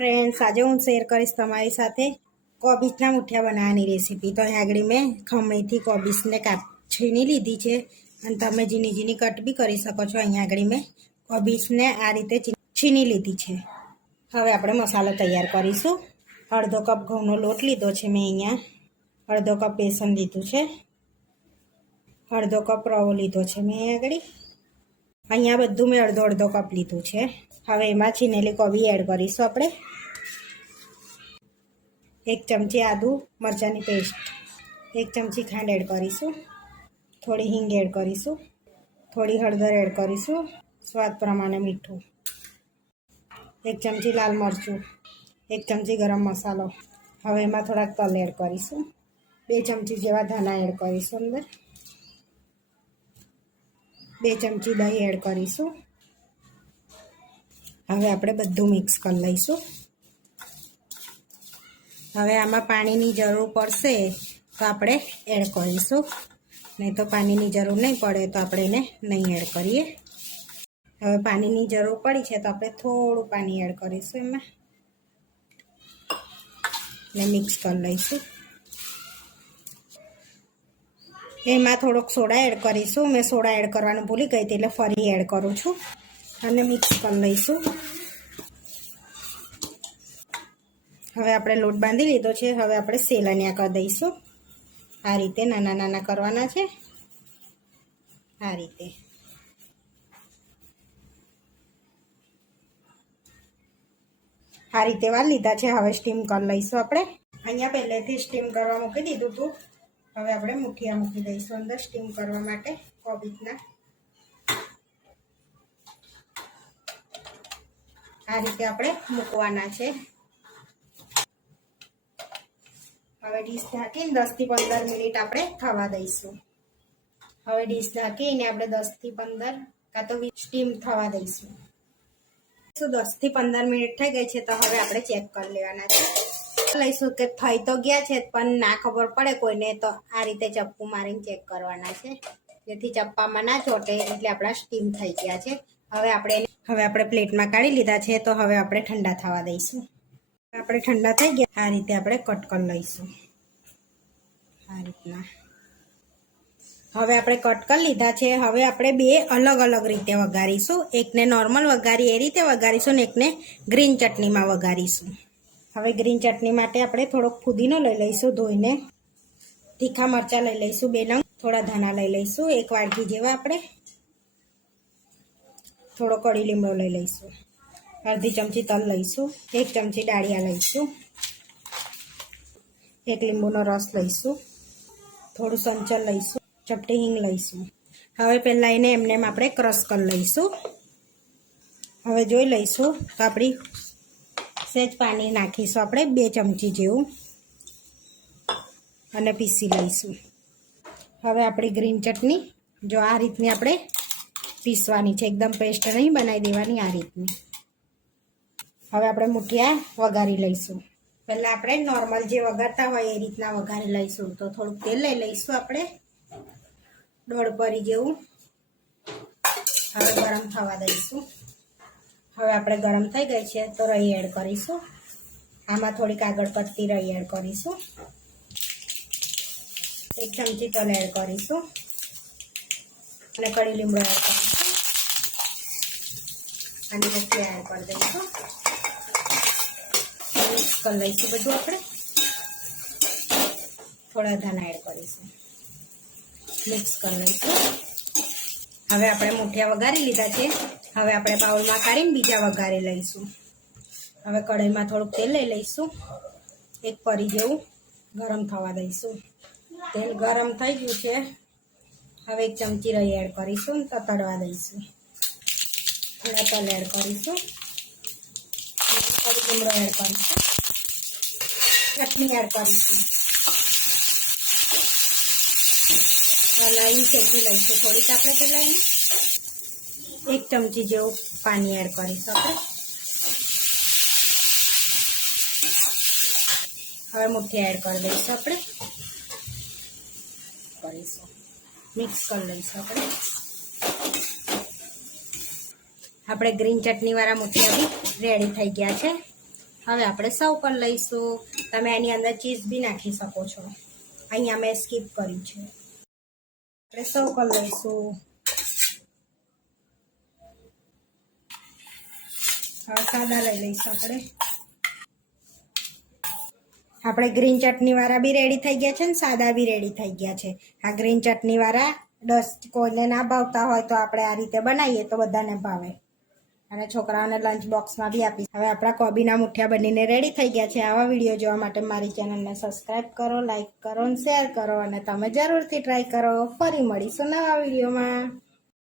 Friends આજે હું share કરીશ તમારી સાથે કોબીજના મુઠિયા બનાવવાની રેસીપી તો અહીં આગળ મેં ખમણીથી કાપ છીની લીધી છે અને તમે જીની જીની કટ બી કરી શકો છો. અહીંયા આગળ મેં કોબીજને આ રીતે છીની લીધી છે. હવે આપણે મસાલો તૈયાર કરીશું. અડધો કપ ઘઉંનો લોટ લીધો છે મેં અહીંયા. અડધો કપ બેસન લીધું છે. અડધો કપ રવો લીધો છે મેં આગળ. અહીંયા બધું મેં અડધો અડધો કપ લીધું છે. હવે એમાં છીનેલી કોબી એડ કરીશું આપણે. એક ચમચી આદુ મરચાંની પેસ્ટ એક ચમચી ખાંડ એડ કરીશું, થોડી હિંગ એડ કરીશું, થોડી હળદર એડ કરીશું, સ્વાદ પ્રમાણે મીઠું, એક ચમચી લાલ મરચું, એક ચમચી ગરમ મસાલો, હવે એમાં થોડાક તલ એડ કરીશું, બે ચમચી જેવા ધાણા એડ કરીશું અંદર, બે ચમચી દહીં એડ કરીશું, હવે આપણે બધું મિક્સ કરી લઈશું. હવે આમાં પાણીની જરૂર પડશે તો આપણે એડ કરીશું. નહીં તો પાણીની જરૂર નહીં પડે તો આપણે એને નહીં એડ કરીએ. હવે પાણીની જરૂર પડી છે તો આપણે થોડું પાણી એડ કરીશું એમાં. ને મિક્સ કરી લઈશું. એમાં થોડોક સોડા એડ કરીશું. મેં સોડા એડ કરવાનું ભૂલી ગઈ હતી એટલે ફરી એડ કરું છું. અને મિક્સ કરી લઈશું. હવે આપણે લોટ બાંધી લીધો છે. હવે આપણે સેલાનિયા કરી દઈશું. આ રીતે નાના નાના કરવાના છે. આ રીતે. આ રીતે વાર લીધા છે. હવે સ્ટીમ કરી લઈશું આપણે. અહીંયા પહેલેથી સ્ટીમ કરવા મૂકી દીધું હતું હવે આપણે મુઠિયા મૂકી દઈશું અંદર સ્ટીમ કરવા માટે કોબીજના. આ રીતે આપણે મૂકવાના છે. હવે ડીશ ઢાંકીને દસથી પંદર મિનિટ આપણે થવા દઈશું. હવે ડીશ ઢાંકીને આપણે દસથી પંદર કાં તો સ્ટીમ થવા દઈશું. શું દસથી પંદર મિનિટ થઈ ગઈ છે તો હવે આપણે ચેક કરી લેવાના છે. લઈશું કે થઈ તો ગયા છે પણ ના ખબર પડે કોઈને તો આ રીતે ચપ્પુ મારીને ચેક કરવાના છે. જેથી ચપ્પામાં ના ચોટે એટલે આપણા સ્ટીમ થઈ ગયા છે. હવે આપણે હવે આપણે પ્લેટમાં કાઢી લીધા છે તો હવે આપણે ઠંડા થવા દઈશું. આપણે ઠંડા થઈ ગયા. આ રીતે આપણે કટ કરી લઈશું. આ રીતના. હવે આપણે કટ કરી લીધા છે. હવે આપણે બે અલગ અલગ રીતે વઘારીશું. એકને નોર્મલ વઘારી, એ રીતે વઘારીશું ને એકને ગ્રીન ચટણીમાં વઘારીશું. હવે ગ્રીન ચટણી માટે આપણે થોડોક ફુદીનો લઈ લઈશું, ધોઈને. તીખા મરચાં લઈ લઈશું, બે નંગ. થોડા ધાણા લઈ લઈશું, એક વાડકી જેવા આપણે. થોડો કડી લીમડો લઈ લઈશું. અડધી ચમચી તલ લઈશું, એક ચમચી ડાળિયા લઈશું. એક લીંબુનો રસ લઈશું. થોડું સંચર લઈશું, ચપટી હિંગ લઈશું. હવે પહેલાં એને એમને એમ આપણે ક્રશ કરી લઈશું. હવે જોઈ લઈશું તો આપણી સેજ પાણી નાખીશું આપણે બે ચમચી જેવું. અને પીસી લઈશું. હવે આપણી ગ્રીન ચટણી, જો આ રીતની આપણે પીસવાની છે, એકદમ પેસ્ટ નહીં બનાવી દેવાની આ રીતની. હવે આપણે મુઠિયા વઘારી લઈશું. પહેલાં આપણે નોર્મલ જે વઘારતા હોય એ રીતના વઘારી લઈશું. તો થોડુંક તેલ લઈ લઈશું આપણે. દોઢ પરી જેવું. હવે ગરમ થવા દઈશું. હવે આપણે ગરમ થઈ ગઈ છે તો રહી એડ કરીશું. આમાં થોડીક આગળ પડતી રહી એડ કરીશું. એક ચમચી તલ એડ કરીશું. અને કડી લીમડો એડ કરીશું. અને પછી એડ કરી દઈશું. મિક્સ કરી લઈશું બધું આપણે. થોડા ધાણા એડ કરીશું. મિક્સ કરી લઈશું. હવે આપણે મુઠિયા વઘારી લીધા છે. હવે આપણે બાઉલમાં કાઢીને બીજા વઘારી લઈશું. હવે કઢાઈમાં થોડુંક તેલ લઈ લઈશું. એક પરી જેવું ગરમ થવા દઈશું. તેલ ગરમ થઈ ગયું છે. હવે એક ચમચી રહી એડ કરીશું તતડવા દઈશું. થોડા તલ એડ કરીશું. થોડી લીમડો એડ કરીશું ચટણી એડ કરીશું હલાવી શેકી લઈશું થોડીક આપણે પહેલાં એને એક ચમચી જેવું પાણી એડ કરીશું આપણે હવે મુઠ્ઠી એડ કરી દઈશું આપણે કરીશું મિક્સ કરી લઈશું આપણે આપણે ગ્રીન ચટણીવાળા મુઠિયા બી રેડી થઈ ગયા છે. હવે આપણે સૌ પર લઈશું. તમે એની અંદર ચીઝ બી નાખી શકો છો. અહીંયા મેં સ્કીપ કર્યું છે. આપણે સૌ પર લઈશું. સાદા લઈ લઈશું આપણે. આપણે ગ્રીન ચટણીવાળા બી રેડી થઈ ગયા છે ને સાદા બી રેડી થઈ ગયા છે. આ ગ્રીન ચટણીવાળા દસ કોઈને ના ભાવતા હોય તો આપણે આ રીતે બનાવીએ તો બધાને ભાવે. અને છોકરાઓને લંચ બોક્સમાં બી આપી હવે આપણા કોબીના મુઠ્ઠિયા બનીને રેડી થઈ ગયા છે. આવા વીડિયો જોવા માટે મારી ચેનલને સબસ્ક્રાઇબ કરો લાઈક કરો અને શેર કરો. અને તમે જરૂરથી ટ્રાય કરો. ફરી મળીશું નવા વિડીયોમાં